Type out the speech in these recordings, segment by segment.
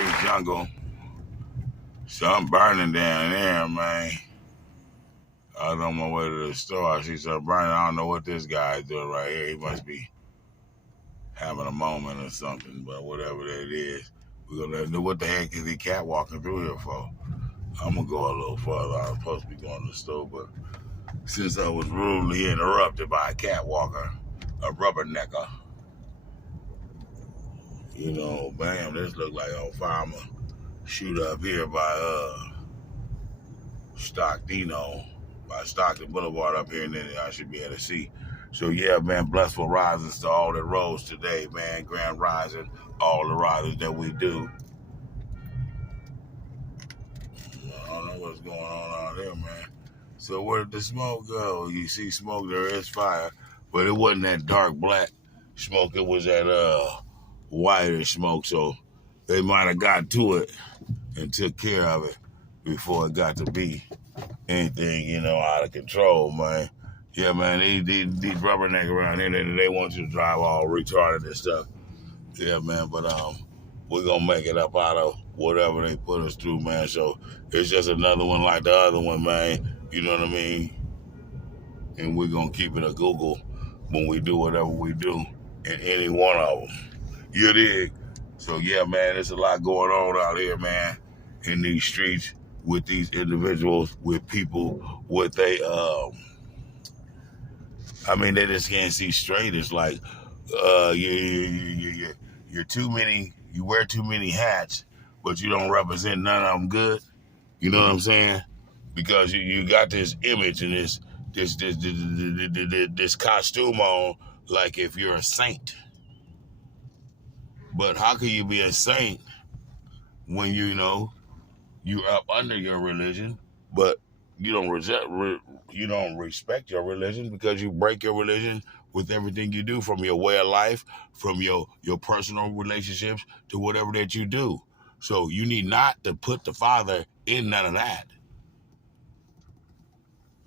concrete jungle. Something burning down there, man. I was on my way to the store. I see something burning. I don't know what this guy's doing right here. He must be having a moment or something, but whatever that is, we're gonna know what the heck is he catwalking through here for. I'm gonna go a little further. I was supposed to be going to the store, but since I was rudely interrupted by a catwalker, a rubbernecker, bam, this look like on fire. I'm gonna shoot up here by Stockdino, by Stockton Boulevard up here, and then I should be able to see. So yeah, man, blessful risings to all that rose today, man. Grand rising, all the risings that we do. I don't know what's going on out there, man. So where did the smoke go? You see smoke, there is fire, but it wasn't that dark black smoke. It was that whiter smoke. So they might have got to it and took care of it before it got to be anything, out of control, man. Yeah, man, these rubbernecks around here, they want you to drive all retarded and stuff. Yeah, man, but we're gonna make it up out of whatever they put us through, man. So it's just another one like the other one, man. You know what I mean? And we're gonna keep it a Google when we do whatever we do in any one of them. You dig? So yeah, man, there's a lot going on out here, man, in these streets with these individuals, with people, what they they just can't see straight. It's like you're too many. You wear too many hats, but you don't represent none of them good. You know what I'm saying? Because you got this image and this costume on, like if you're a saint. But how can you be a saint when you're up under your religion, but you don't respect your religion because you break your religion with everything you do, from your way of life, from your personal relationships to whatever that you do. So you need not to put the Father in none of that,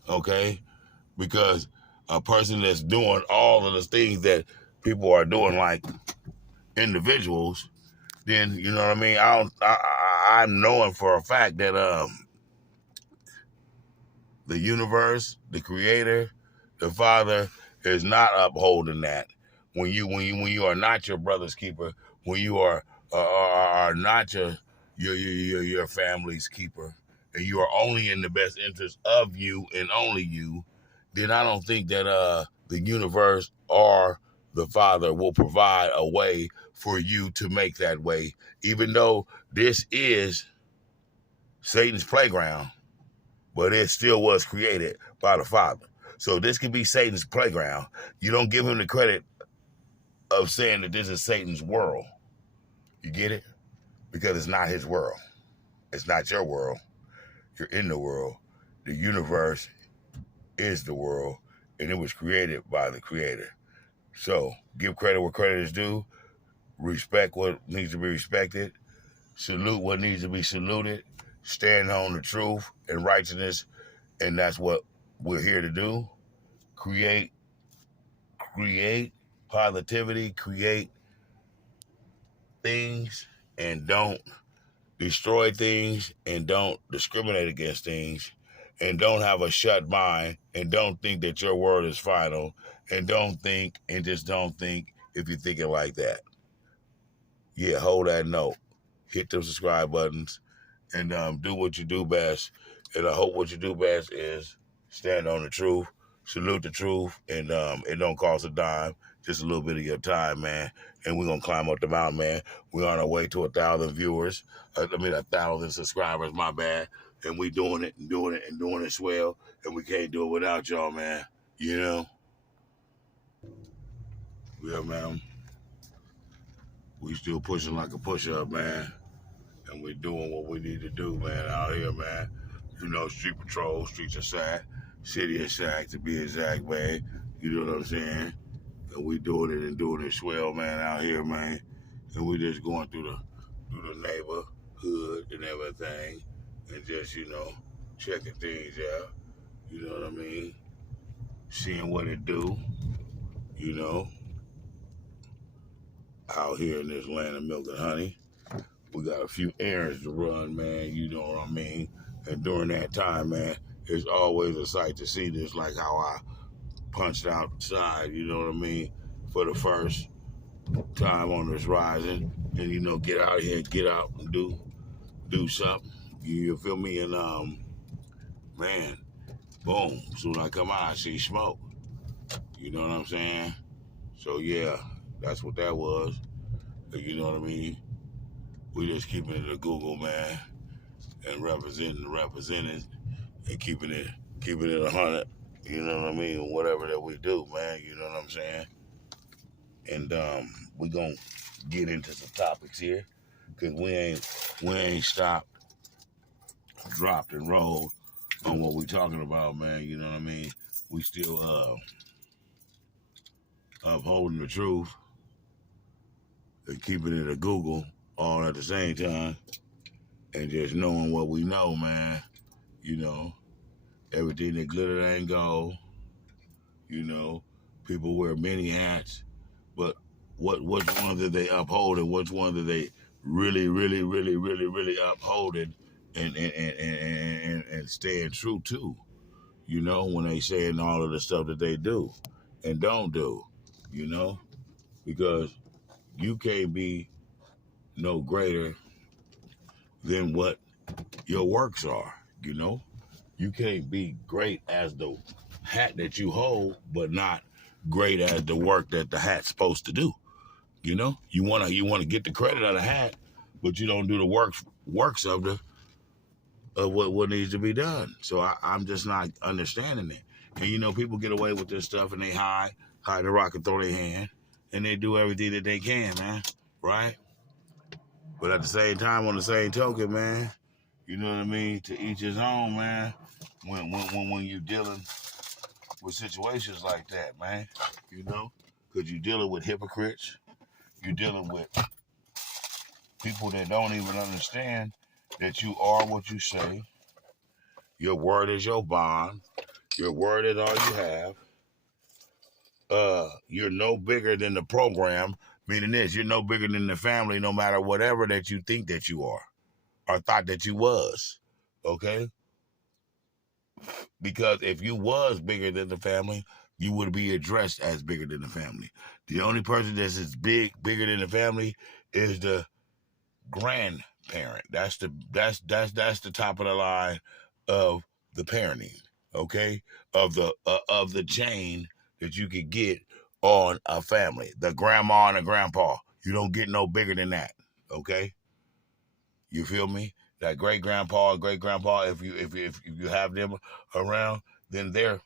okay? Because a person that's doing all of the things that people are doing, like individuals, then you know what I mean. I'm knowing for a fact that the universe, the creator, the Father is not upholding that. When you are not your brother's keeper, when you are not your family's keeper, and you are only in the best interest of you and only you, then I don't think that the universe or the Father will provide a way for you to make that way, even though this is Satan's playground. But it still was created by the Father. So this could be Satan's playground. You don't give him the credit of saying that this is Satan's world. You get it? Because it's not his world. It's not your world. You're in the world. The universe is the world, and it was created by the Creator. So give credit where credit is due. Respect what needs to be respected. Salute what needs to be saluted. Stand on the truth and righteousness. And that's what we're here to do. Create positivity, create things, and don't destroy things, and don't discriminate against things, and don't have a shut mind, and don't think that your word is final, and just don't think if you're thinking like that. Yeah, hold that note. Hit those subscribe buttons, and do what you do best. And I hope what you do best is stand on the truth, salute the truth, and it don't cost a dime, just a little bit of your time, man. And we're going to climb up the mountain, man. We're on our way to 1,000 viewers. 1,000 subscribers, my bad. And we doing it and doing it and doing it swell. And we can't do it without y'all, man. You know? Yeah, man. We still pushing like a push-up, man. And we're doing what we need to do, man, out here, man. Street patrol, streets are sack, city is sack, to be exact, man. You know what I'm saying? And we doing it and doing it swell, man, out here, man. And we just going through the neighborhood and everything, and just, checking things out. You know what I mean? Seeing what it do, out here in this land of milk and honey. We got a few errands to run, man. You know what I mean? And during that time, man, it's always a sight to see this, like how I punched outside, you know what I mean, for the first time on this rising. And, get out here and get out and do something. You feel me? And, man, boom. Soon I come out, I see smoke. You know what I'm saying? So, yeah, that's what that was. You know what I mean? We just keeping it a Google, man, and representing the represented and keeping it 100. You know what I mean? Whatever that we do, man. You know what I'm saying? And we gonna get into some topics here, cause we ain't stopped, dropped and rolled on what we talking about, man. You know what I mean? We still upholding the truth and keeping it a Google all at the same time, and just knowing what we know, man. You know, everything that glitter ain't gold. You know, people wear many hats, but which one did they uphold and which one did they really uphold it and staying true to? You know, when they saying all of the stuff that they do and don't do, you know, because you can't be no greater than what your works are, you know. You can't be great as the hat that you hold, but not great as the work that the hat's supposed to do. You know, you wanna get the credit of the hat, but you don't do the works of what needs to be done. So I'm just not understanding it. And people get away with this stuff and they hide the rock and throw their hand, and they do everything that they can, man. Right? But at the same time, on the same token, man, you know what I mean? To each his own, man. When you dealing with situations like that, man, because you dealing with hypocrites, you dealing with people that don't even understand that you are what you say. Your word is your bond. Your word is all you have. You're no bigger than the program, meaning this, you're no bigger than the family, no matter whatever that you think that you are or thought that you was. Okay? Because if you was bigger than the family, you would be addressed as bigger than the family. The only person that's as bigger than the family is the grandparent. That's the top of the line of the parenting, okay? Of the chain that you could get on a family. The grandma and the grandpa. You don't get no bigger than that, okay? You feel me? That great grandpa, if you have them around, then they're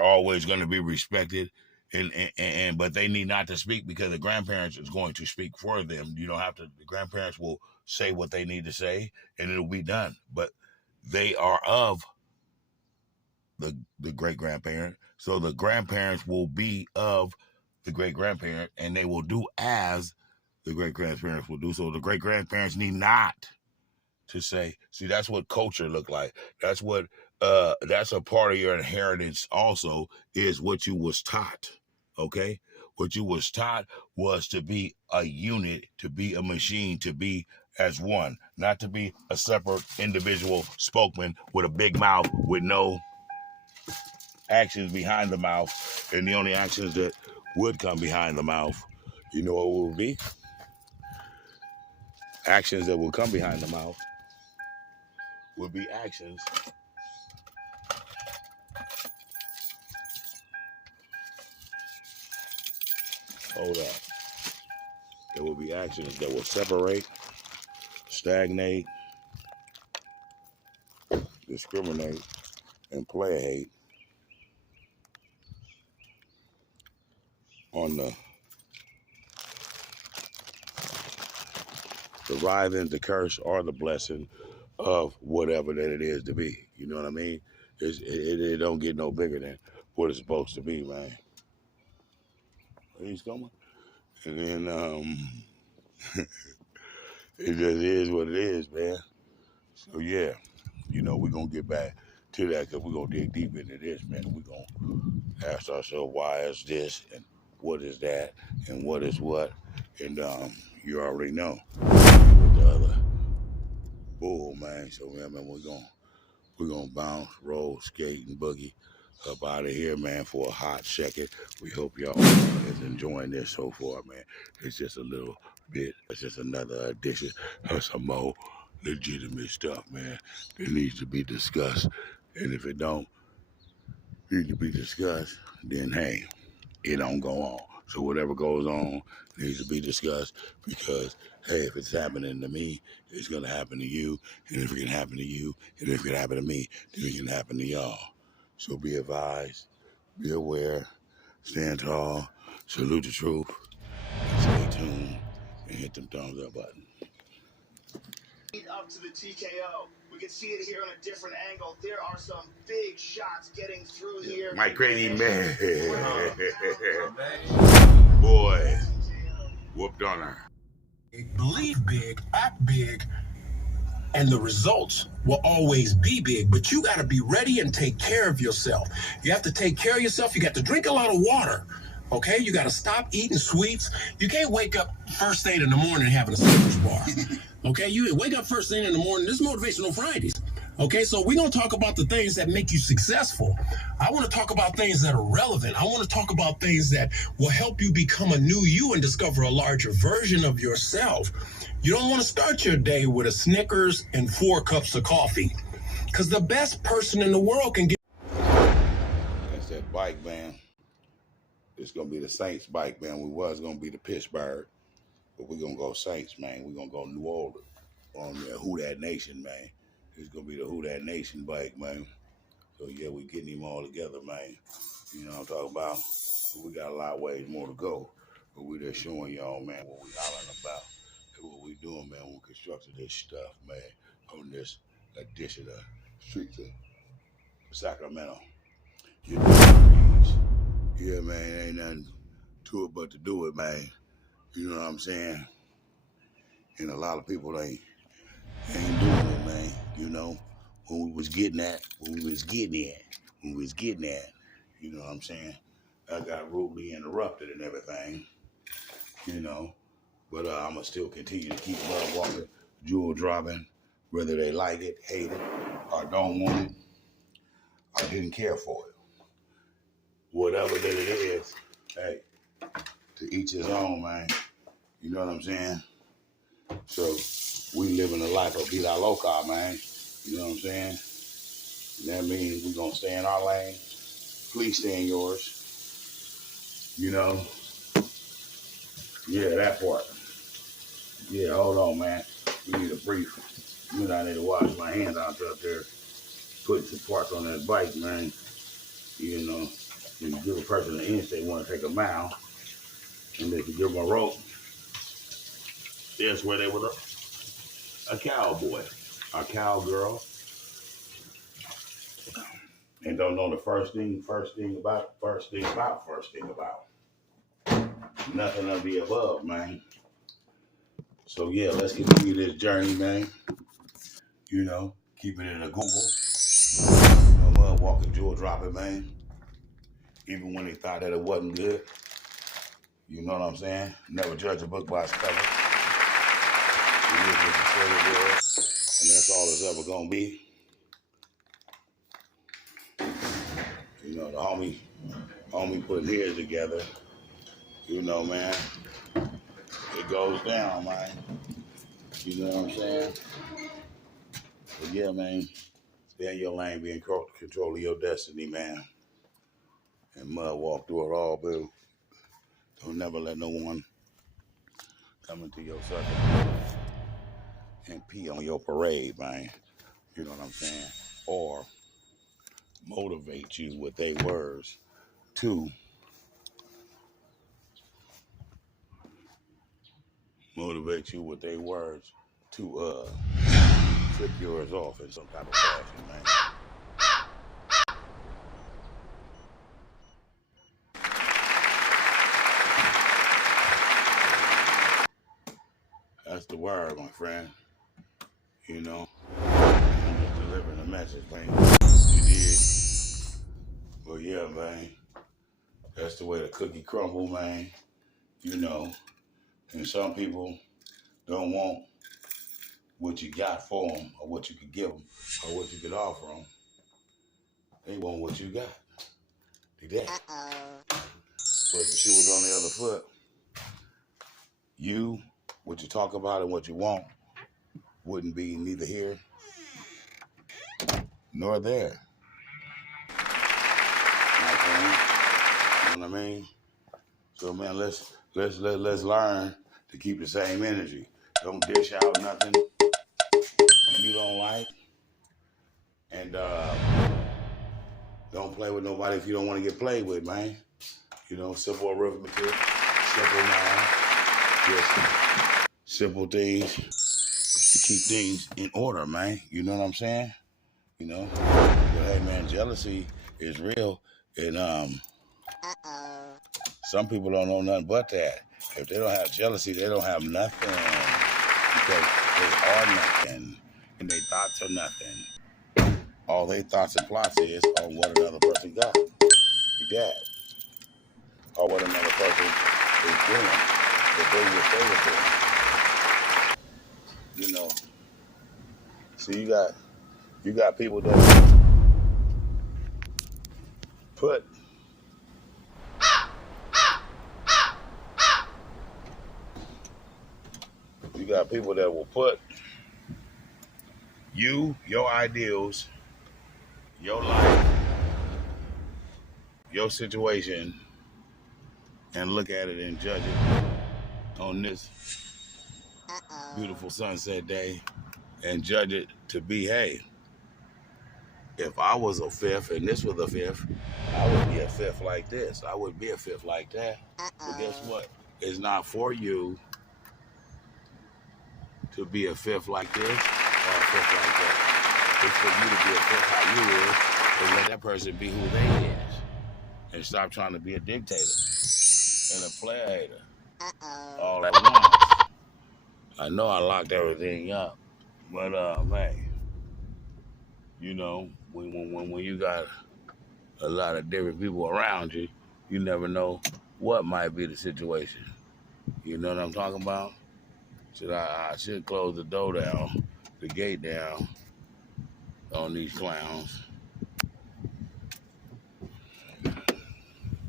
always going to be respected, and but they need not to speak because the grandparents is going to speak for them. You don't have to. The grandparents will say what they need to say, and it'll be done. But they are of the great grandparent, so the grandparents will be of the great grandparent, and they will do as the great grandparents will do. So the great grandparents need not to say. See, that's what culture look like. That's a part of your inheritance also, is what you was taught. Okay? What you was taught was to be a unit, to be a machine, to be as one, not to be a separate individual spokesman with a big mouth with no actions behind the mouth. And the only actions that would come behind the mouth, you know what would be? Actions that will come behind the mouth would be actions. Hold up. There will be actions that will separate, stagnate, discriminate, and play hate on the rising, the curse, or the blessing of whatever that it is to be. You know what I mean? It don't get no bigger than what it's supposed to be, man. He's coming. And then it just is what it is, man. So yeah, we're gonna get back to that because we're gonna dig deep into this, man. We're gonna ask ourselves why is this and what is that and what is what. And you already know with the other bull, man. So man, we're gonna bounce, roll, skate, and boogie up out of here, man, for a hot second. We hope y'all is enjoying this so far, man. It's just a little bit. It's just another edition of some more legitimate stuff, man. It needs to be discussed, and if it don't need to be discussed, then hey, it don't go on. So whatever goes on needs to be discussed because, hey, if it's happening to me, it's going to happen to you. And if it can happen to you, and if it can happen to me, then it can happen to y'all. So be advised, be aware, stand tall, salute the truth, and stay tuned, and hit them thumbs up button. Up to the TKO. We can see it here on a different angle. There are some big shots getting through here. My crazy man. Boy, whooped on her. Believe big, act big, and the results will always be big. But you got to be ready and take care of yourself. You have to take care of yourself. You got to drink a lot of water. Okay? You got to stop eating sweets. You can't wake up first thing in the morning having a Snickers bar. Okay? You wake up first thing in the morning. This is Motivational Fridays. Okay, so we're going to talk about the things that make you successful. I want to talk about things that are relevant. I want to talk about things that will help you become a new you and discover a larger version of yourself. You don't want to start your day with a Snickers and 4 cups of coffee, because the best person in the world can get... That's that bike, man. It's going to be the Saints bike, man. We was going to be the Pittsburgh, but we're going to go Saints, man. We're going to go New Orleans on the Who That Nation, man. It's going to be the Who That Nation bike, man. So, yeah, we getting him all together, man. You know what I'm talking about? But we got a lot of ways more to go. But we just showing y'all, man, what we hollering about and what we doing, man, when we constructed this stuff, man, on this edition of Streets of Sacramento. You know, yeah, man, ain't nothing to it but to do it, man. You know what I'm saying? And a lot of people ain't doing it, man. You know, when we was getting at, you know what I'm saying? I got rudely interrupted and everything, you know. But I'm going to still continue to keep love walking, jewel dropping, whether they like it, hate it, or don't want it, or didn't care for it. Whatever that it is, hey, to each his own, man. You know what I'm saying? So we living a life of vida loca, man. You know what I'm saying? And that means we're going to stay in our lane. Please stay in yours. You know? Yeah, that part. Yeah, hold on, man. We need a brief. You know, I need to wash my hands out there, putting some parts on that bike, man. You know, when you give a person an inch, they want to take a mile. And if you give them a rope, that's where they were a cowboy, a cowgirl. And don't know the first thing about. Nothing of the above, man. So yeah, let's continue this journey, man. You know, keep it in the Google. You know, walking jewel dropping, man. Even when they thought that it wasn't good. You know what I'm saying? Never judge a book by its cover. It is what you said it was, and that's all it's ever gonna be. You know, the homie putting his together. You know, man, it goes down, man. You know what I'm saying? But yeah, man, stay in your lane, be in control of your destiny, man. And mud walk through it all, boo. Don't never let no one come into your circle and pee on your parade, man. You know what I'm saying? Or motivate you with their words to trick yours off in some type of fashion, man. That's the word, my friend. You know, I'm just delivering a message, man. You did. Well, yeah, man. That's the way the cookie crumble, man. You know, And some people don't want what you got for them or what you could give them or what you could offer them. They want what you got. They that. But if the shoe was on the other foot, you, what you talk about and what you want wouldn't be neither here nor there. You know what I mean? So man, let's learn to keep the same energy. Don't dish out nothing you don't like, and don't play with nobody if you don't want to get played with, man. You know, simple arithmetic, simple math, just simple things to keep things in order, man. You know what I'm saying? You know, but hey, man, jealousy is real, and some people don't know nothing but that. If they don't have jealousy, they don't have nothing because they are nothing and their thoughts are nothing. All their thoughts and plots is on what another person got. You got. Or what another person is doing. The thing that they were doing. You know. So you got people that put people that will put you, your ideals, your life, your situation, and look at it and judge it on this beautiful sunset day and judge it to be, hey, if I was a fifth and this was a fifth, I would be a fifth like this. I would be a fifth like that. But guess what? It's not for you to be a fifth like this or a fifth like that. It's for you to be a fifth how you is and let that person be who they is. And stop trying to be a dictator and a player hater. All at once. I know I locked everything up, but man, you know, when you got a lot of different people around you, you never know what might be the situation. You know what I'm talking about? I should close the door down, the gate down on these clowns.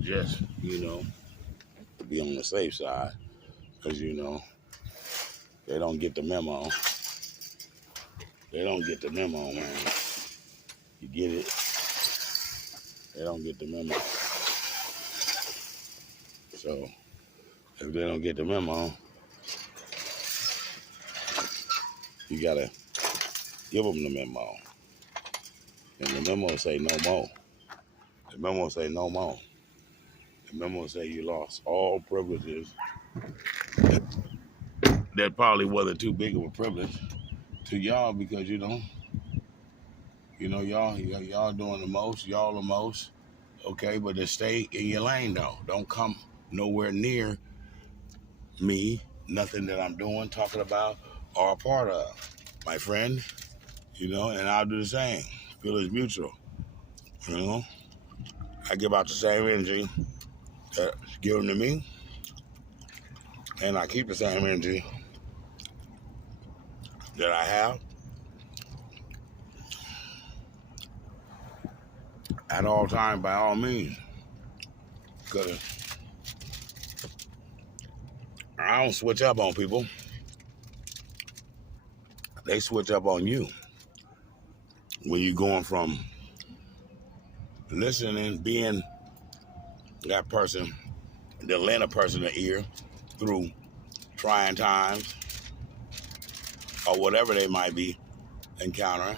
Just, you know, to be on the safe side. Because, you know, they don't get the memo. They don't get the memo, man. You get it? They don't get the memo. So, if they don't get the memo, you gotta give them the memo. And the memo say no more. The memo say no more. The memo say you lost all privileges that probably wasn't too big of a privilege to y'all because y'all doing the most, y'all the most, okay, but just stay in your lane though. Don't come nowhere near me, nothing that I'm doing, talking about, or a part of, my friend, you know, and I'll do the same. Feel it's mutual, you know. I give out the same energy that's given to me, and I keep the same energy that I have at all times, by all means, because I don't switch up on people. They switch up on you when you're going from listening, being that person, that lend a person an ear through trying times or whatever they might be encountering,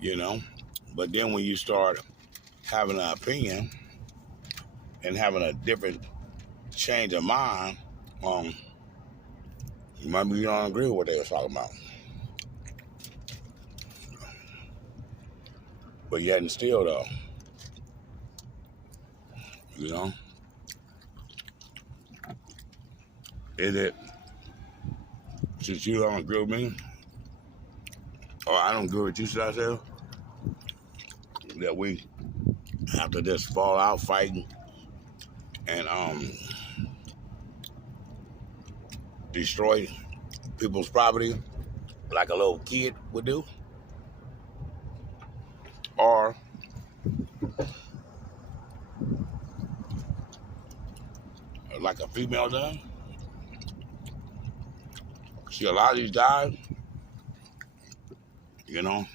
you know. But then when you start having an opinion and having a different change of mind, maybe you don't agree with what they were talking about. But yet and still, though, you know, is it, since you don't agree with me, or I don't agree with you, should I say, that we have to just fall out fighting and destroy people's property like a little kid would do, or like a female does. See, a lot of these guys, you know,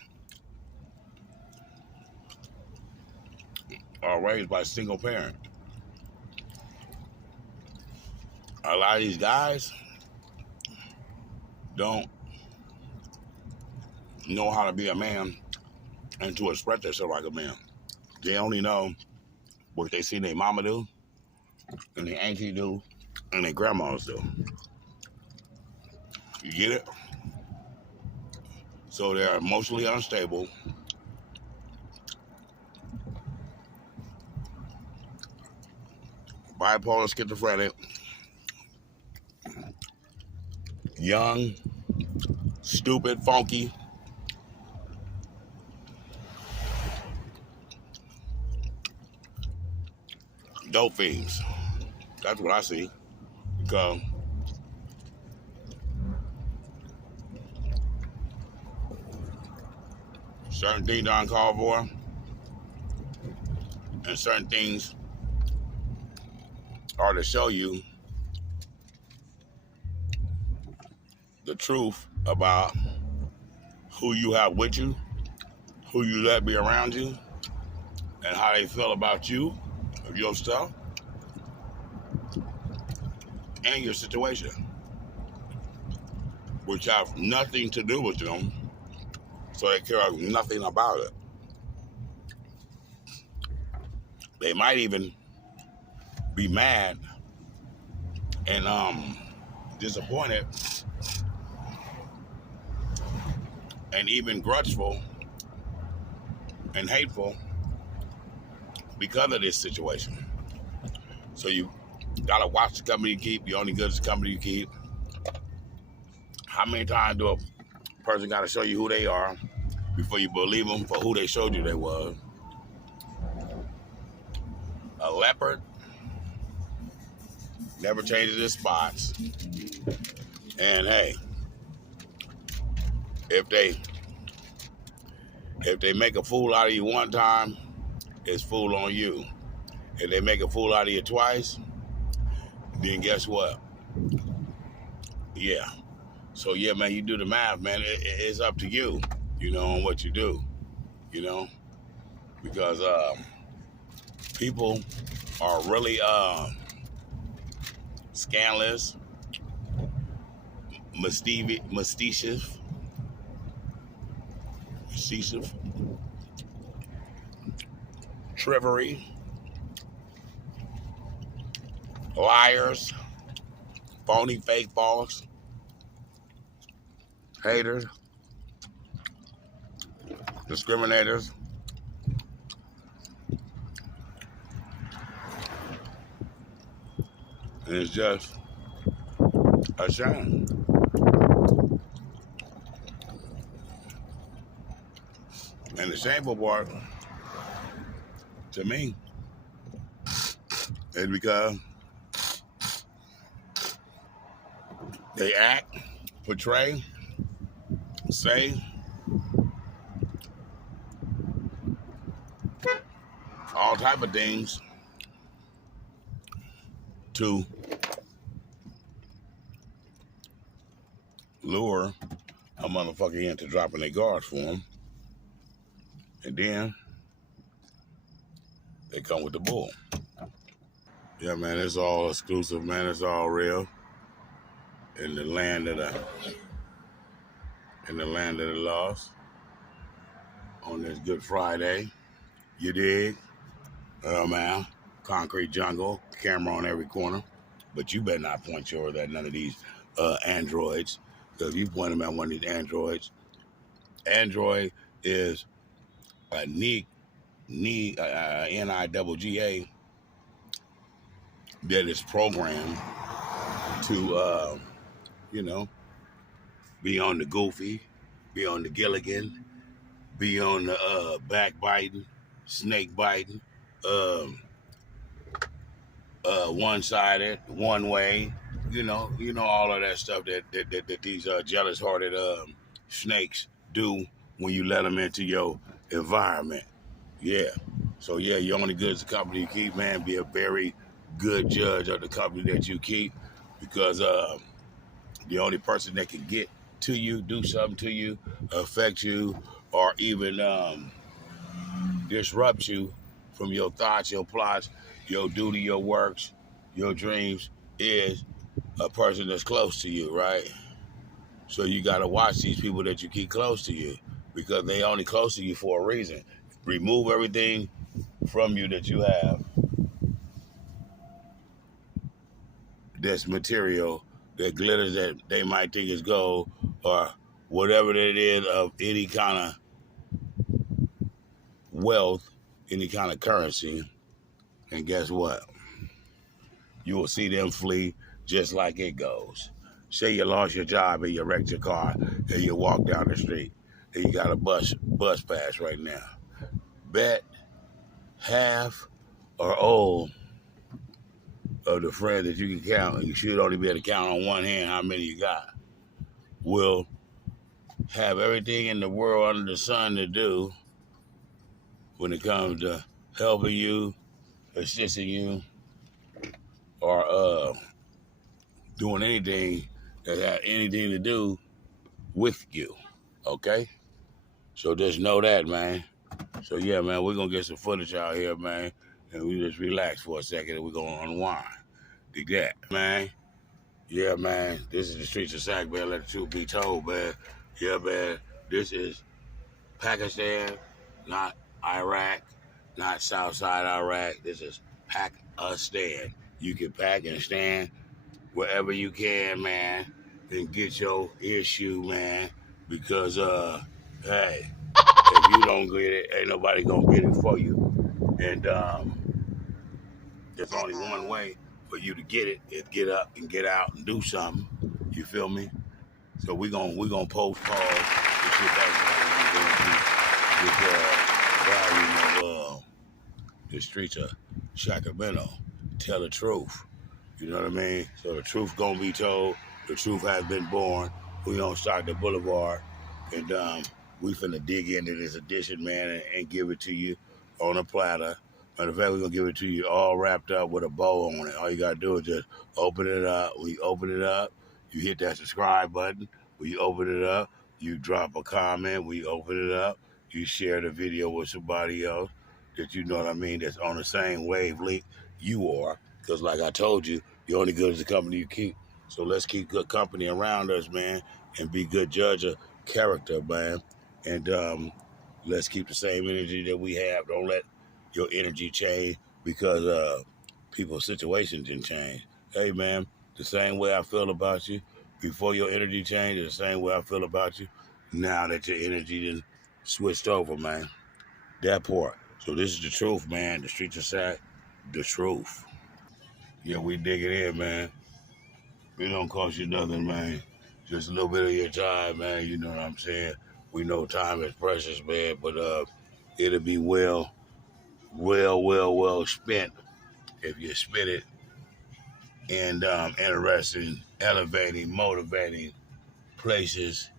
are raised by a single parent. A lot of these guys don't know how to be a man and to express themselves like a man. They only know what they see their mama do, and their auntie do, and their grandmas do. You get it? So they're emotionally unstable, bipolar, schizophrenic, young, stupid, funky. Dope fiends. That's what I see. Because certain things are uncalled for, and certain things are to show you the truth about who you have with you, who you let be around you, and how they feel about you, your stuff, and your situation, which have nothing to do with them, so they care nothing about it. They might even be mad and disappointed and even grudgeful and hateful because of this situation. So you gotta watch the company you keep. You're only good as the company you keep. How many times do a person gotta show you who they are before you believe them for who they showed you they was? A leopard never changes its spots. And hey, if they make a fool out of you one time, it's fool on you. If they make a fool out of you twice, then guess what? Yeah. So yeah, man, you do the math, man. It's up to you, you know, on what you do, you know, because people are really scandalous, mischievous, trickery, liars, phony, fake, false, haters, discriminators, and it's just a shame. And the shameful part, to me, is because they act, portray, say all type of things to lure a motherfucker into dropping their guards for them. And then they come with the bull. Yeah, man, it's all exclusive, man. It's all real. In the land of the lost. On this Good Friday. You dig? Man. Concrete jungle, camera on every corner. But you better not point yours at none of these androids. Because if you point them at one of these androids, Android is a NIWGA that is programmed to, be on the goofy, be on the Gilligan, be on the backbiting, snake biting, one-sided, one way, you know all of that stuff that these jealous-hearted snakes do when you let them into your environment. Yeah. So yeah, you're only good as the company you keep, man. Be a very good judge of the company that you keep, because the only person that can get to you, do something to you, affect you, or even disrupt you from your thoughts, your plots, your duty, your works, your dreams, is a person that's close to you, right? So you got to watch these people that you keep close to you, because they only close to you for a reason. Remove everything from you that you have that's material, that glitters, that they might think is gold, or whatever it is of any kind of wealth, any kind of currency. And guess what? You will see them flee just like it goes. Say you lost your job and you wrecked your car and you walk down the street and you got a bus pass right now. Bet half or all of the friends that you can count, and you should only be able to count on one hand how many you got, will have everything in the world under the sun to do when it comes to helping you, assisting you, or doing anything that has anything to do with you. Okay? So just know that, man. So yeah, man, we're gonna get some footage out here, man, and we just relax for a second and we're gonna unwind. Dig that, man. Yeah, man. This is the streets of Sacramento. Let the truth be told, man. Yeah, man. This is Pakistan, not Iraq, not Southside Iraq. This is Pakistan. You can pack and stand wherever you can, man, and get your issue, man. Because hey, if you don't get it, ain't nobody gonna get it for you. And there's only one way for you to get it, is get up and get out and do something. You feel me? So we gonna post pause and get back to this volume of the streets of Sacramento. Tell the truth. You know what I mean? So the truth gonna be told. The truth has been born. We don't start the boulevard, and we finna dig into this edition, man, and give it to you on a platter. Matter of fact, we're gonna give it to you all wrapped up with a bow on it. All you gotta do is just open it up. When you open it up, you hit that subscribe button. When you open it up, you drop a comment. When you open it up, you share the video with somebody else that you know what I mean, that's on the same wavelength you are. Because like I told you, you're only good as the company you keep. So let's keep good company around us, man, and be good judge of character, man. And let's keep the same energy that we have. Don't let your energy change because people's situations didn't change. Hey, man, the same way I feel about you before your energy changed is the same way I feel about you now that your energy done switched over, man. That part. So this is the truth, man. The streets of Sac, the truth. Yeah, we dig it in, man. It don't cost you nothing, man. Just a little bit of your time, man. You know what I'm saying? We know time is precious, man, but it'll be well spent if you spend it in interesting, elevating, motivating places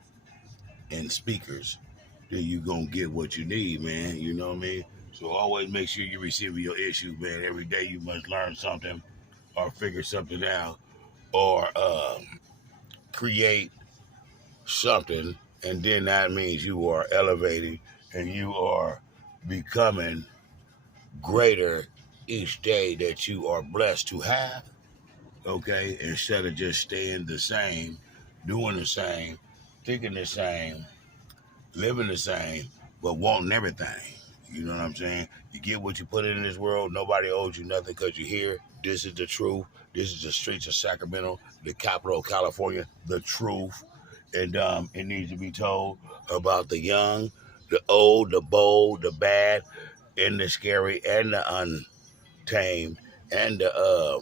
and speakers. Then you gonna get what you need, man. You know what I mean? So always make sure you're receiving your issue, man. Every day you must learn something or figure something out or create something, and then that means you are elevating and you are becoming greater each day that you are blessed to have. Okay, instead of just staying the same, doing the same, thinking the same, living the same, but wanting everything. You know what I'm saying? You get what you put in this world. Nobody owes you nothing because you're here. This is the truth. This is the streets of Sacramento, the capital of California, the truth. And it needs to be told about the young, the old, the bold, the bad, and the scary, and the untamed, and the,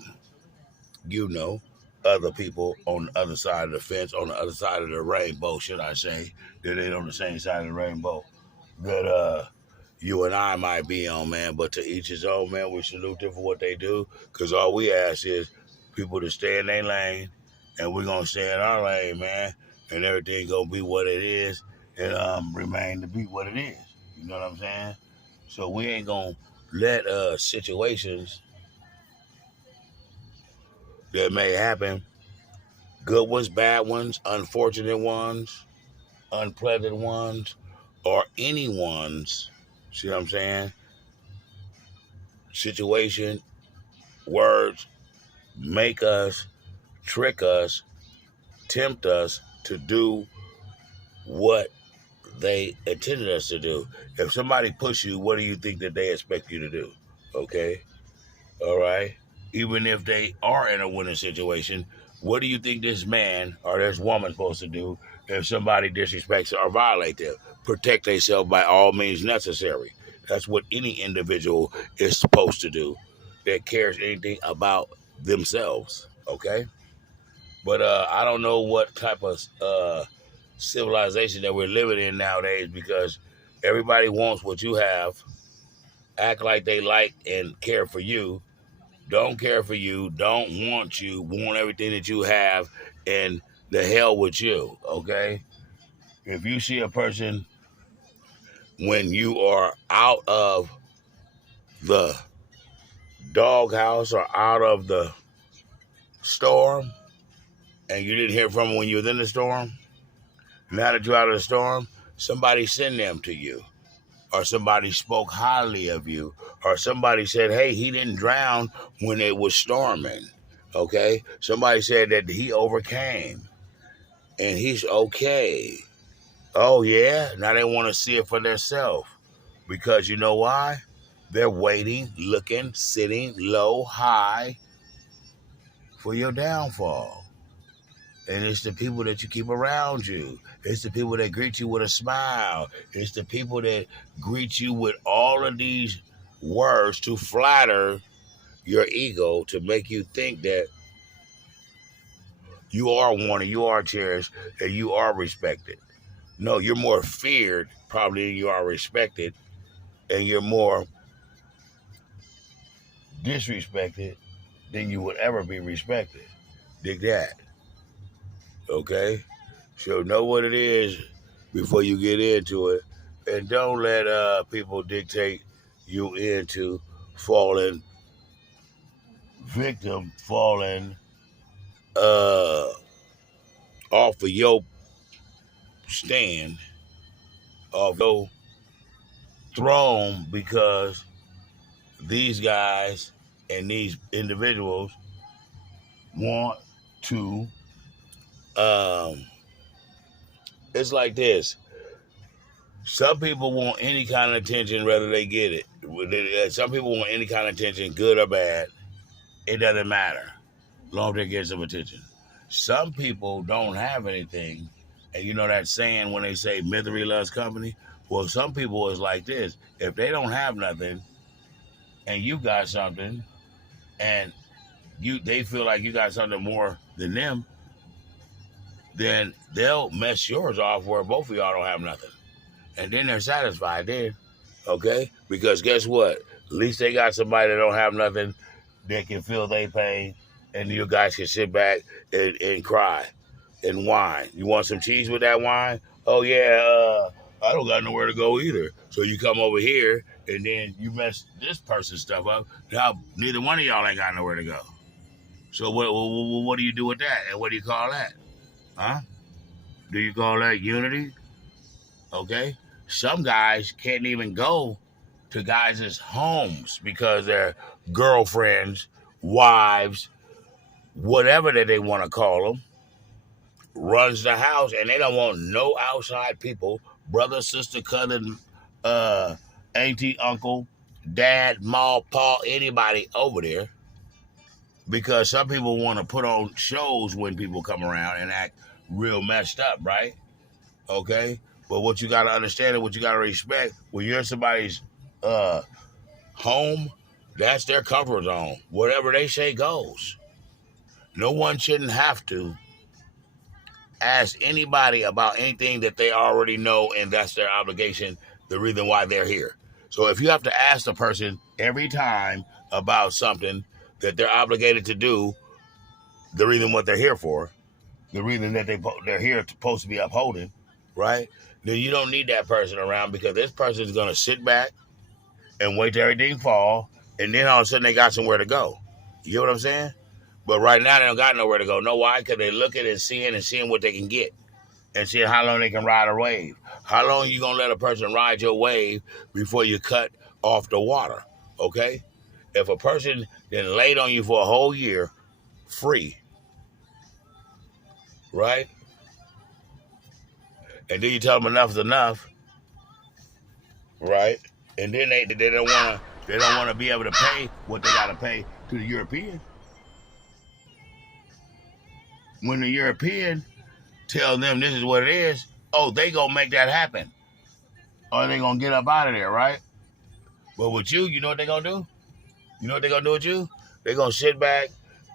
you know, other people on the other side of the fence, on the other side of the rainbow, should I say, that ain't on the same side of the rainbow that you and I might be on, man. But to each his own, man. We salute them for what they do, because all we ask is people to stay in their lane, and we're gonna stay in our lane, man, and everything gonna be what it is, and remain to be what it is. You know what I'm saying? So we ain't gonna let situations that may happen, good ones, bad ones, unfortunate ones, unpleasant ones, or anyone's, see what I'm saying? Situation, words make us, trick us, tempt us to do what they intended us to do. If somebody push you, what do you think that they expect you to do? Okay? All right? Even if they are in a winning situation, what do you think this man or this woman supposed to do if somebody disrespects or violates them? Protect themselves by all means necessary. That's what any individual is supposed to do that cares anything about themselves. Okay? But I don't know what type of civilization that we're living in nowadays, because everybody wants what you have, act like they like and care for you, don't care for you, don't want you, want everything that you have, and the hell with you, okay? If you see a person when you are out of the doghouse or out of the storm and you didn't hear from them when you was in the storm, now that you're out of the storm, somebody send them to you, or somebody spoke highly of you, or somebody said, hey, he didn't drown when it was storming, okay? Somebody said that he overcame and he's okay. Oh, yeah? Now they want to see it for themselves, because you know why? They're waiting, looking, sitting low, high for your downfall. And it's the people that you keep around you. It's the people that greet you with a smile. It's the people that greet you with all of these words to flatter your ego, to make you think that you are wanted, you are cherished, and you are respected. No, you're more feared probably than you are respected, and you're more disrespected than you would ever be respected. Dig that. Okay? So know what it is before you get into it, and don't let people dictate you into falling victim, falling uh, off of your stand, off your throne, because these guys and these individuals want to. It's like this. Some people want any kind of attention, whether they get it. Some people want any kind of attention, good or bad. It doesn't matter, as long as they get some attention. Some people don't have anything, and you know that saying when they say misery loves company? Well, some people is like this. If they don't have nothing, and you got something, and they feel like you got something more than them, then they'll mess yours off where both of y'all don't have nothing. And then they're satisfied then, okay? Because guess what? At least they got somebody that don't have nothing that can feel their pain, and you guys can sit back and cry and whine. You want some cheese with that wine? Oh, yeah, I don't got nowhere to go either. So you come over here, and then you mess this person's stuff up. Now, neither one of y'all ain't got nowhere to go. So what do you do with that? And what do you call that? Huh? Do you call that unity? Okay? Some guys can't even go to guys' homes because their girlfriends, wives, whatever that they want to call them, runs the house, and they don't want no outside people, brother, sister, cousin, auntie, uncle, dad, ma, pa, anybody over there, because some people want to put on shows when people come around and act real messed up, right? Okay? But what you got to understand and what you got to respect, when you're in somebody's home, that's their comfort zone. Whatever they say goes. No one shouldn't have to ask anybody about anything that they already know, and that's their obligation, the reason why they're here. So if you have to ask the person every time about something that they're obligated to do, the reason what they're here for, the reason that they're here supposed to be upholding, right? Then you don't need that person around, because this person is going to sit back and wait till everything fall, and then all of a sudden they got somewhere to go. You get what I'm saying? But right now they don't got nowhere to go. Know why? Because they're looking and seeing what they can get, and seeing how long they can ride a wave. How long you gonna let a person ride your wave before you cut off the water? Okay? If a person then laid on you for a whole year, free, right? And then you tell them enough is enough, right? And then they don't wanna be able to pay what they gotta pay to the European. When the European tell them this is what it is, oh, they gonna make that happen, or they gonna get up out of there, right? But with you, you know what they gonna do? You know what they gonna do with you? They gonna sit back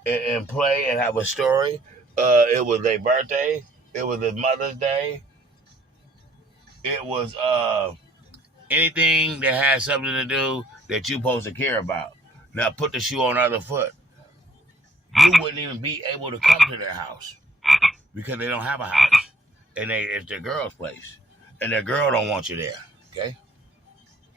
and play and have a story. It was their birthday. It was their Mother's Day. It was anything that has something to do that you supposed to care about. Now put the shoe on the other foot. You wouldn't even be able to come to their house because they don't have a house, and it's their girl's place, and their girl don't want you there. Okay,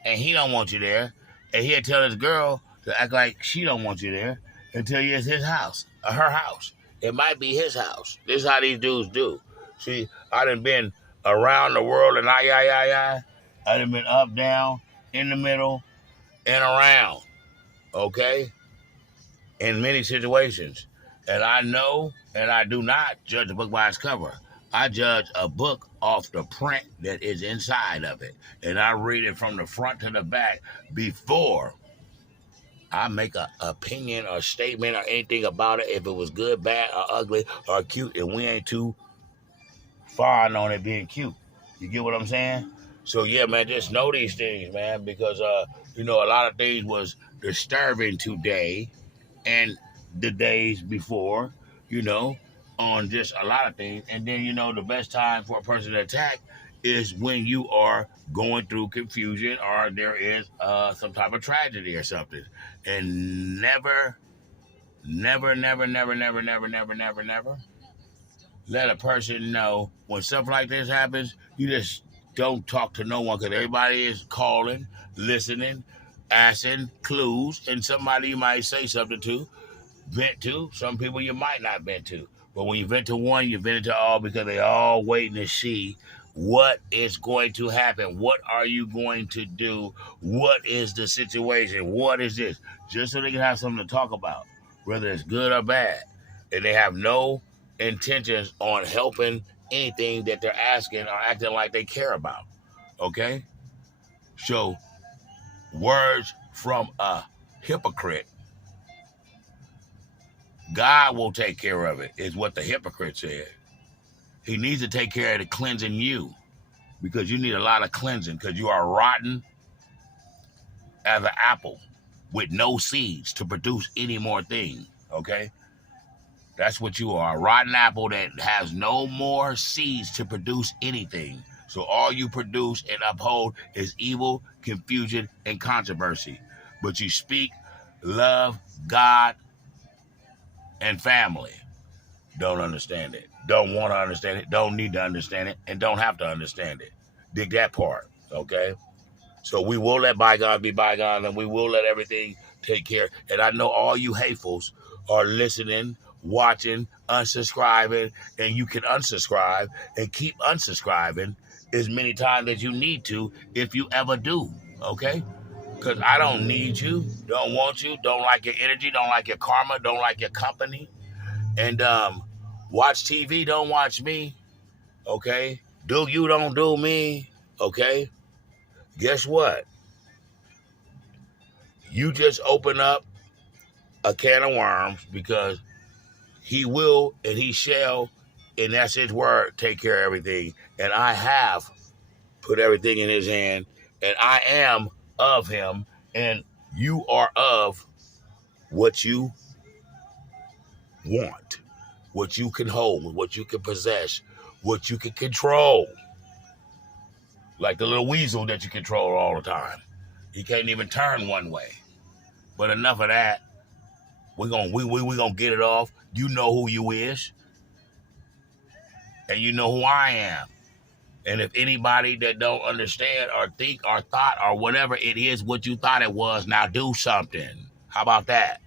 and he don't want you there, and he'll tell his girl to act like she don't want you there until it's his house or her house. It might be his house. This is how these dudes do. See, I done been around the world and I done been up, down, in the middle, and around. Okay? In many situations. And I know, and I do not judge a book by its cover. I judge a book off the print that is inside of it. And I read it from the front to the back before I make an opinion or statement or anything about it, if it was good, bad, or ugly, or cute, and we ain't too far on it being cute. You get what I'm saying? So yeah, man, just know these things, man, because a lot of things was disturbing today and the days before, on just a lot of things. And then, the best time for a person to attack is when you are going through confusion or there is some type of tragedy or something. And never let a person know when stuff like this happens. You just don't talk to no one, because everybody is calling, listening, asking clues, and somebody you might say something to, vent to. Some people you might not vent to. But when you vent to one, you vent to all, because they all waiting to see what is going to happen. What are you going to do? What is the situation? What is this? Just so they can have something to talk about, whether it's good or bad. And they have no intentions on helping anything that they're asking or acting like they care about. Okay? So, words from a hypocrite, God will take care of it, is what the hypocrite said. He needs to take care of the cleansing you, because you need a lot of cleansing, because you are rotten as an apple with no seeds to produce any more things, okay? That's what you are, a rotten apple that has no more seeds to produce anything. So all you produce and uphold is evil, confusion, and controversy. But you speak love, God, and family. Don't understand it. Don't want to understand it. Don't need to understand it. And don't have to understand it. Dig that part, okay? So we will let bygones be bygones, and we will let everything take care. And I know all you hatefuls are listening, watching, unsubscribing, and you can unsubscribe and keep unsubscribing as many times as you need to, if you ever do, okay? Because I don't need you, don't want you, don't like your energy, don't like your karma, don't like your company. And watch TV, don't watch me, okay? Do you, don't do me, okay? Guess what? You just open up a can of worms, because he will and he shall, and that's his word, take care of everything. And I have put everything in his hand, and I am of him, and you are of what you want, what you can hold, what you can possess, what you can control. Like the little weasel that you control all the time. He can't even turn one way. But enough of that. We gonna get it off. You know who you is, and you know who I am. And if anybody that don't understand or think or thought or whatever it is what you thought it was, now do something. How about that?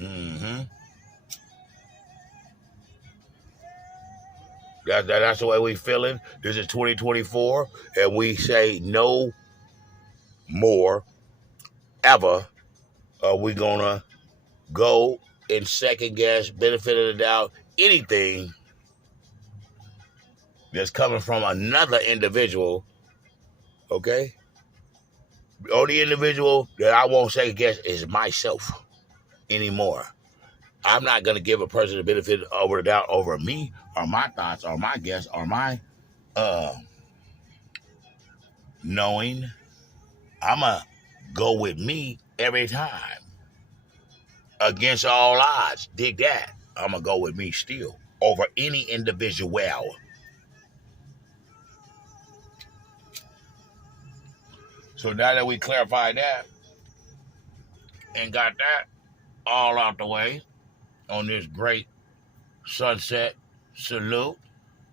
Mm-hmm. That's the way we feeling. This is 2024, and we say no more ever are we gonna go and second guess, benefit of the doubt, anything that's coming from another individual. Okay, the only individual that I won't second guess is myself anymore. I'm not gonna give a person the benefit over the doubt over me or my thoughts or my guess or my knowing. I'ma go with me every time. Against all odds. Dig that. I'm gonna go with me still over any individual. So now that we clarified that and got that all out the way on this great sunset salute,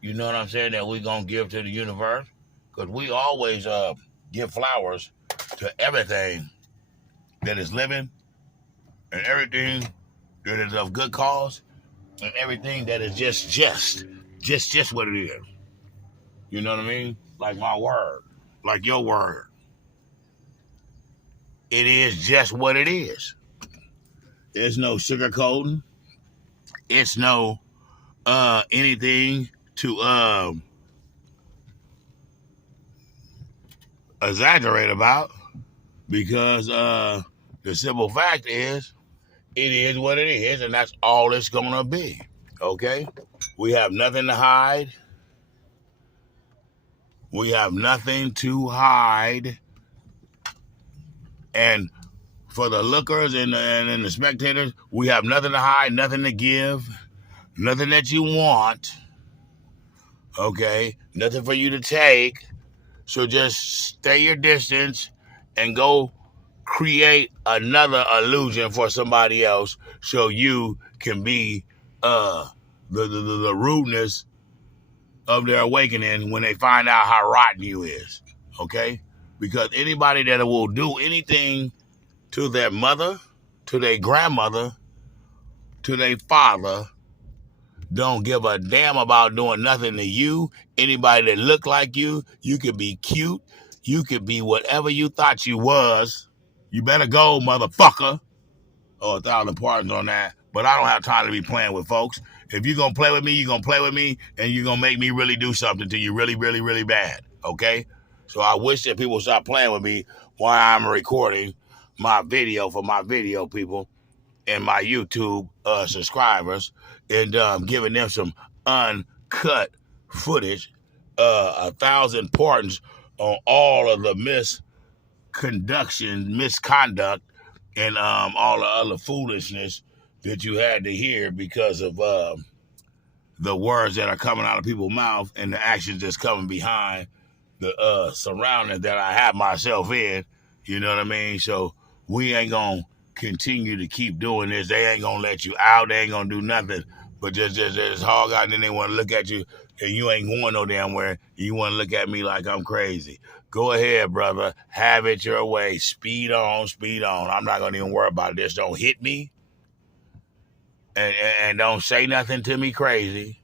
you know what I'm saying, that we gonna give to the universe, because we always give flowers to everything that is living and everything that is of good cause and everything that is just what it is. You know what I mean? Like my word, like your word. It is just what it is. There's no sugarcoating. It's no anything to exaggerate about, because the simple fact is it is what it is, and that's all it's gonna be. Okay? We have nothing to hide. We have nothing to hide. And for the lookers and the spectators, we have nothing to hide, nothing to give, nothing that you want. Okay? Nothing for you to take. So just stay your distance and go create another illusion for somebody else so you can be the rudeness of their awakening when they find out how rotten you is. Okay? Because anybody that will do anything to their mother, to their grandmother, to their father, don't give a damn about doing nothing to you. Anybody that look like you could be cute, you could be whatever you thought you was. You better go, motherfucker. Oh, 1,000 pardons on that. But I don't have time to be playing with folks. If you're going to play with me, you're going to play with me, and you're going to make me really do something to you really, really, really bad. Okay? So I wish that people stop playing with me while I'm recording my video for my video people and my YouTube subscribers, and giving them some uncut footage. 1,000 pardons on all of the misconduct, and all the other foolishness that you had to hear because of the words that are coming out of people's mouth and the actions that's coming behind the surroundings that I have myself in. You know what I mean? So we ain't gonna continue to keep doing this. They ain't gonna let you out. They ain't gonna do nothing but just hog out. And then they want to look at you, and you ain't going no damn where. You want to look at me like I'm crazy. Go ahead, brother. Have it your way. Speed on, speed on. I'm not gonna even worry about this. Don't hit me, and don't say nothing to me crazy,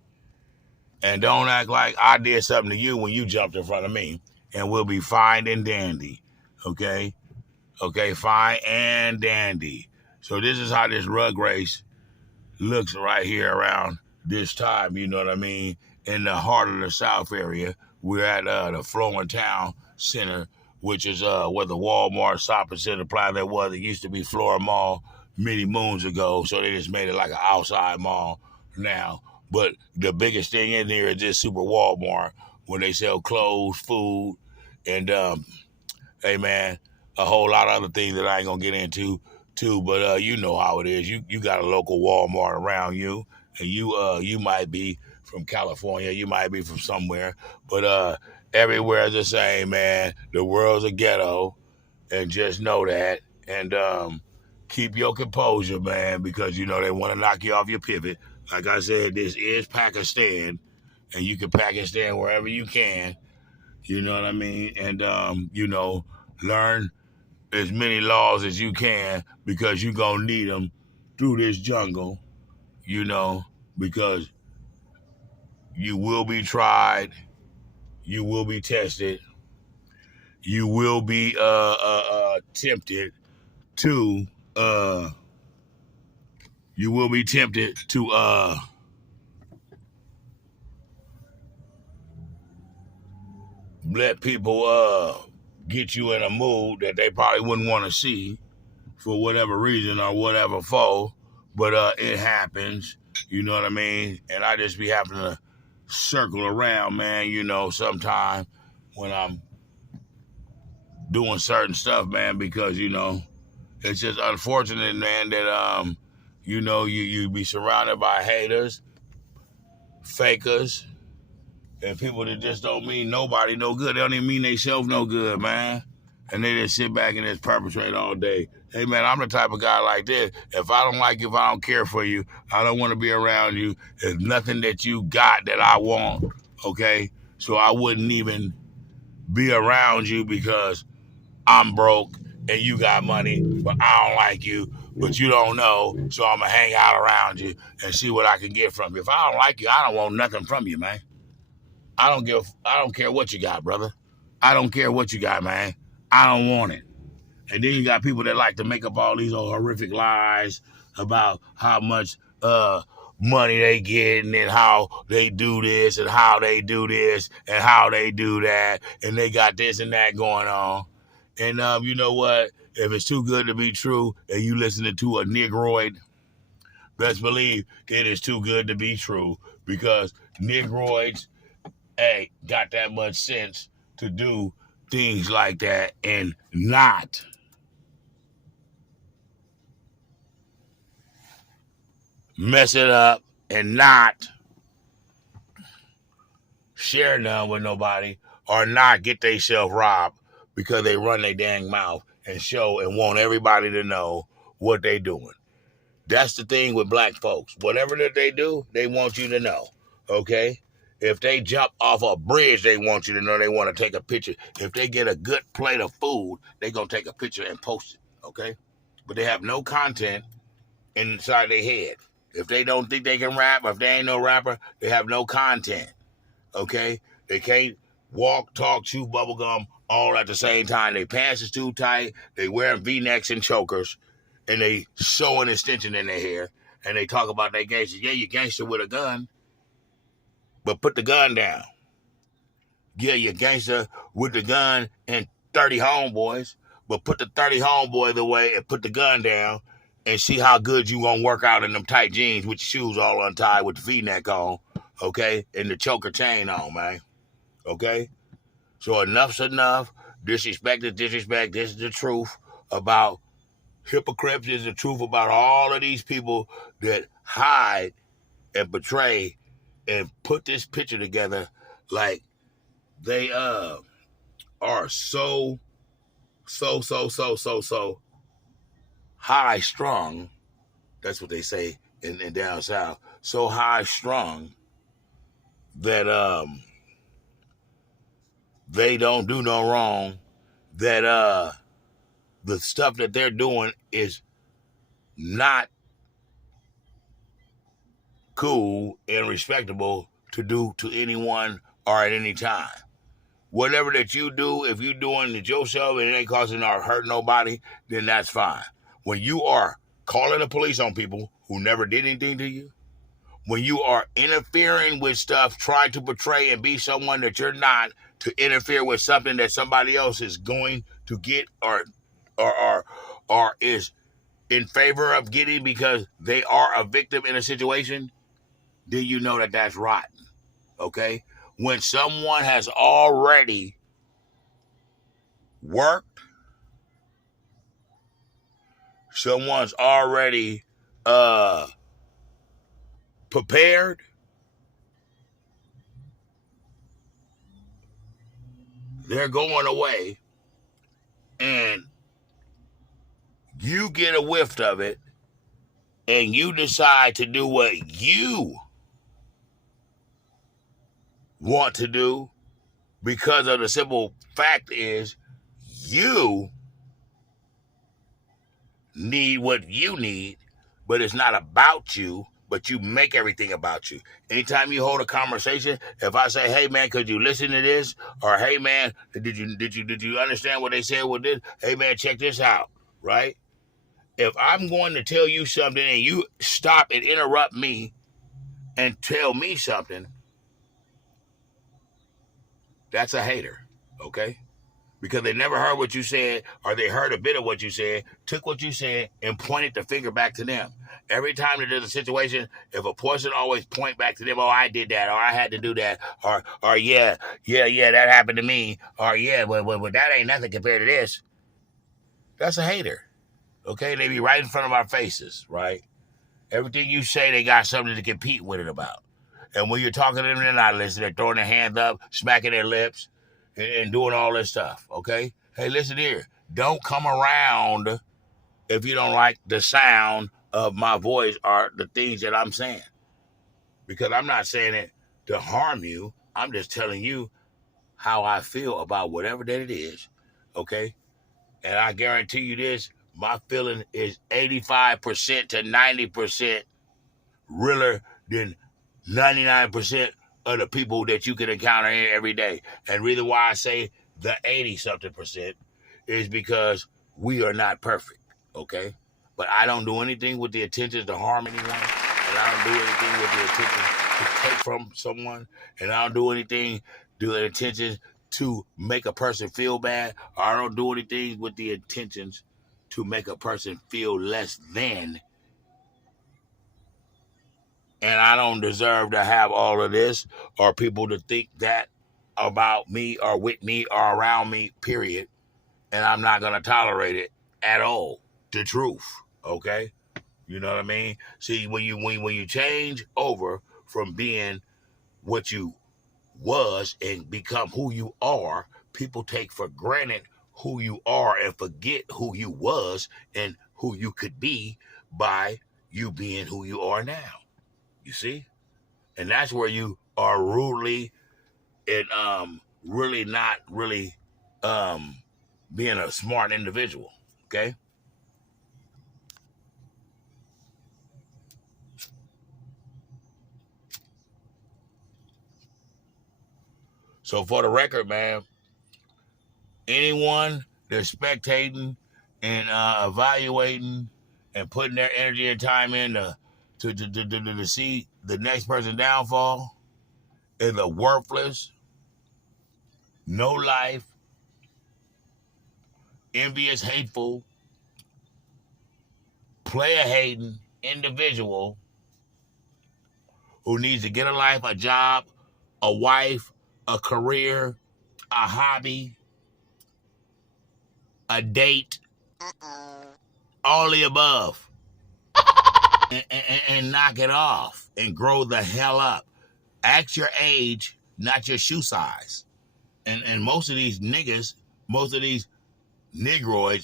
and don't act like I did something to you when you jumped in front of me. And we'll be fine and dandy. Okay? Okay, fine and dandy. So this is how this rug race looks right here around this time, you know what I mean? In the heart of the South area. We're at the Flowing Town Center, which is where the Walmart shopping center plaza was. It used to be Flora Mall many moons ago, so they just made it like an outside mall now. But the biggest thing in here is this Super Walmart, where they sell clothes, food, and hey man, a whole lot of other things that I ain't gonna get into too, but you know how it is. You got a local Walmart around you, and you might be from California, you might be from somewhere, but Everywhere is the same, man. The world's a ghetto, and just know that. And keep your composure, man, because you know they want to knock you off your pivot. Like I said, this is Pakistan, and you can Pakistan wherever you can. You know what I mean? And you know, learn as many laws as you can because you're gonna need them through this jungle. You know, because you will be tried, you will be tested, you will be tempted to you will be tempted to let people get you in a mood that they probably wouldn't want to see for whatever reason or whatever for, but it happens, you know what I mean? And I just be having to circle around, man, you know, sometime when I'm doing certain stuff, man, because you know it's just unfortunate, man, that you know, you be surrounded by haters, fakers, and people that just don't mean nobody no good. They don't even mean themselves no good, man. And they just sit back and just perpetrate all day. Hey, man, I'm the type of guy like this. If I don't like you, if I don't care for you, I don't want to be around you. There's nothing that you got that I want, okay? So I wouldn't even be around you because I'm broke and you got money, but I don't like you, but you don't know, so I'm gonna hang out around you and see what I can get from you. If I don't like you, I don't want nothing from you, man. I don't care what you got, brother. I don't care what you got, man. I don't want it. And then you got people that like to make up all these horrific lies about how much money they get and then how they do this and how they do this and how they do that and they got this and that going on. And you know what? If it's too good to be true and you listening to a Negroid, best believe it is too good to be true because Negroids, hey, got that much sense to do things like that and not mess it up and not share none with nobody or not get themselves robbed because they run their dang mouth and show and want everybody to know what they doing. That's the thing with black folks. Whatever that they do, they want you to know, okay? If they jump off a bridge, they want you to know. They want to take a picture. If they get a good plate of food, they going to take a picture and post it, okay? But they have no content inside their head. If they don't think they can rap, or if they ain't no rapper, they have no content, okay? They can't walk, talk, chew bubblegum all at the same time. Their pants is too tight. They wearing V-necks and chokers, and they sew an extension in their hair, and they talk about their gangsters. Yeah, you gangster with a gun, but put the gun down. Yeah, you gangster with the gun and 30 homeboys, but put the 30 homeboys away and put the gun down and see how good you gonna work out in them tight jeans with your shoes all untied with the V-neck on, okay? And the choker chain on, man, okay? So enough's enough. Disrespect is disrespect. This is the truth about hypocrites. This is the truth about all of these people that hide and betray and put this picture together like they are so high strung. That's what they say in down south. So high strung that they don't do no wrong. That the stuff that they're doing is not cool and respectable to do to anyone or at any time. Whatever that you do, if you're doing it yourself and it ain't causing or hurt nobody, then that's fine. When you are calling the police on people who never did anything to you, when you are interfering with stuff, trying to portray and be someone that you're not, to interfere with something that somebody else is going to get or is in favor of getting because they are a victim in a situation, then you know that that's rotten, okay? When someone has already worked, someone's already prepared, they're going away, and you get a whiff of it, and you decide to do what you want to do, because of the simple fact is you need what you need, but it's not about you, but you make everything about you. Anytime you hold a conversation, if I say, "Hey man, could you listen to this?" or "Hey man, did you understand what they said with this? Hey man, check this out," right? If I'm going to tell you something and you stop and interrupt me and tell me something, that's a hater, okay? Because they never heard what you said, or they heard a bit of what you said, took what you said, and pointed the finger back to them. Every time that there's a situation, if a person always point back to them, "Oh, I did that," or "I had to do that," or "Yeah, that happened to me," or "Yeah, well, that ain't nothing compared to this," that's a hater, okay? They be right in front of our faces, right? Everything you say, they got something to compete with it about. And when you're talking to them, they're not listening. They're throwing their hands up, smacking their lips, and doing all this stuff, okay? Hey, listen here. Don't come around if you don't like the sound of my voice or the things that I'm saying. Because I'm not saying it to harm you. I'm just telling you how I feel about whatever that it is, okay? And I guarantee you this, my feeling is 85% to 90% realer than 99% of the people that you can encounter every day. And the reason why I say the 80-something percent is because we are not perfect, okay? But I don't do anything with the intentions to harm anyone, and I don't do anything with the intention to take from someone, and I don't do anything with the intentions to make a person feel bad, or I don't do anything with the intentions to make a person feel less than, and I don't deserve to have all of this or people to think that about me or with me or around me, period. And I'm not going to tolerate it at all. The truth, okay? You know what I mean? See, when you change over from being what you was and become who you are, people take for granted who you are and forget who you was and who you could be by you being who you are now. You see? And that's where you are rudely and really not really being a smart individual. Okay. So for the record, man, anyone that's spectating and evaluating and putting their energy and time in to see the next person downfall is a worthless, no life, envious, hateful, player hating individual who needs to get a life, a job, a wife, a career, a hobby, a date, all the above, and knock it off and grow the hell up. Act your age, not your shoe size. And most of these niggas, most of these negroids,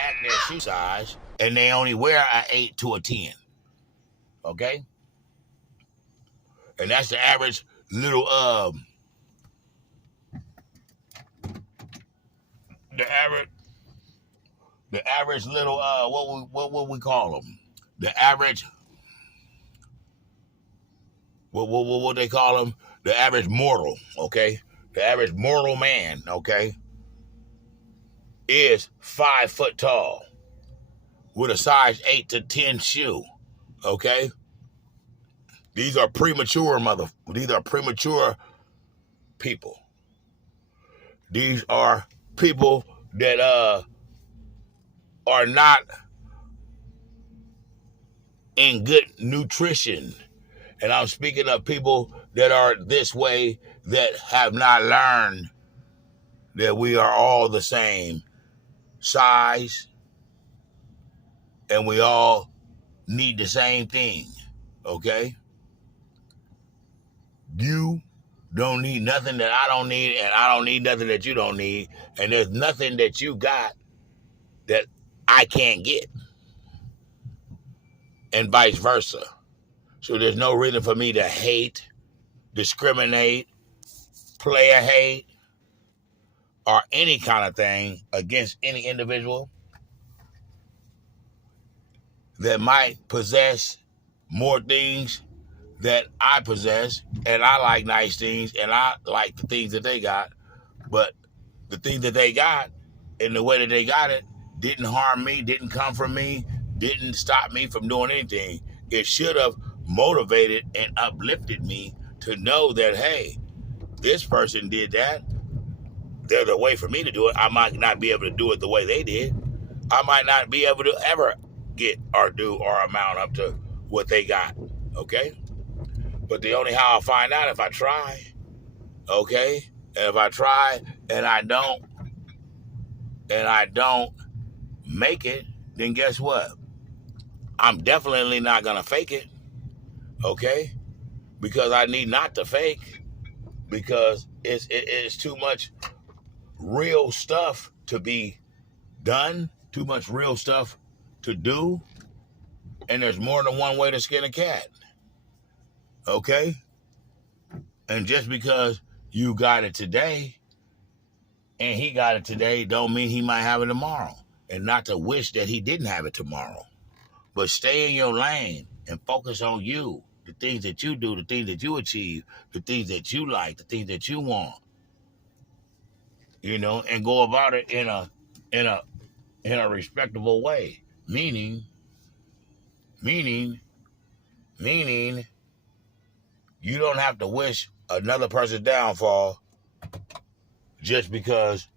act their shoe size, and they only wear an 8 to a 10. Okay? And that's the average little the average little what we call them? The average what they call them? The average mortal, okay? The average mortal man, okay, is 5 foot tall with a size 8 to 10 shoe, okay? These are premature people. These are people that are not in good nutrition. And I'm speaking of people that are this way, that have not learned that we are all the same size and we all need the same thing, okay? You don't need nothing that I don't need, and I don't need nothing that you don't need, and there's nothing that you got that I can't get, and vice versa. So there's no reason for me to hate, discriminate, player hate, or any kind of thing against any individual that might possess more things that I possess, and I like nice things, and I like the things that they got, but the things that they got and the way that they got it didn't harm me, didn't come from me, didn't stop me from doing anything. It should have motivated and uplifted me to know that, hey, this person did that. There's a way for me to do it. I might not be able to do it the way they did. I might not be able to ever get or do or amount up to what they got, okay? But the only how I'll find out if I try, okay? And if I try and I don't make it, then guess what? I'm definitely not gonna fake it, okay? Because I need not to fake, because it's too much real stuff to be done, too much real stuff to do, and there's more than one way to skin a cat, okay? And just because you got it today and he got it today don't mean he might have it tomorrow. And not to wish that he didn't have it tomorrow. But stay in your lane and focus on you, the things that you do, the things that you achieve, the things that you like, the things that you want. You know, and go about it in a respectable way. Meaning you don't have to wish another person's downfall just because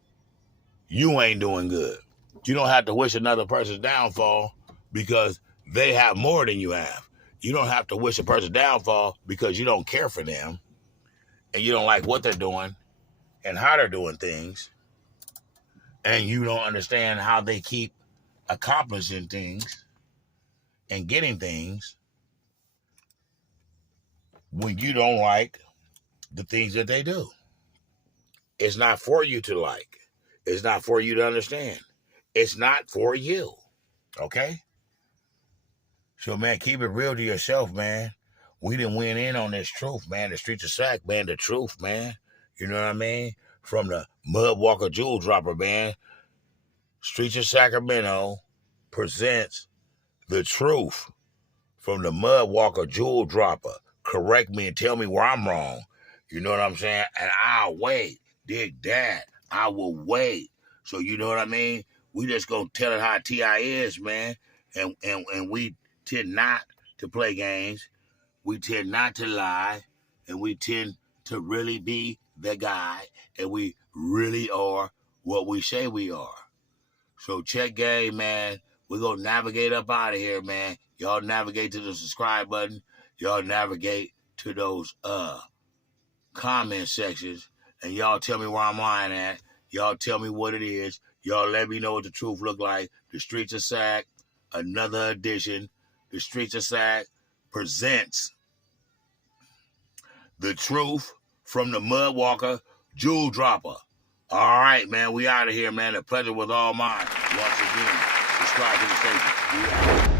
you ain't doing good. You don't have to wish another person's downfall because they have more than you have. You don't have to wish a person downfall because you don't care for them and you don't like what they're doing and how they're doing things, and you don't understand how they keep accomplishing things and getting things when you don't like the things that they do. It's not for you to like. It's not for you to understand. It's not for you. Okay? So, man, keep it real to yourself, man. We didn't win in on this truth, man. The streets of Sac, man, the truth, man. You know what I mean? From the Mud Walker Jewel Dropper, man. Streets of Sacramento presents the truth from the Mud Walker Jewel Dropper. Correct me and tell me where I'm wrong. You know what I'm saying? And I'll wait. Dig that. I will wait. So you know what I mean? We just gonna tell it how T.I. is, man. And we tend not to play games. We tend not to lie. And we tend to really be the guy. And we really are what we say we are. So check game, man. We're gonna navigate up out of here, man. Y'all navigate to the subscribe button. Y'all navigate to those comment sections. And y'all tell me where I'm lying at. Y'all tell me what it is. Y'all let me know what the truth look like. The Streets of Sac, another edition. The Streets of Sac presents the truth from the Mud Walker Jewel Dropper. All right, man. We out of here, man. The pleasure was all mine. Once again, subscribe to the station.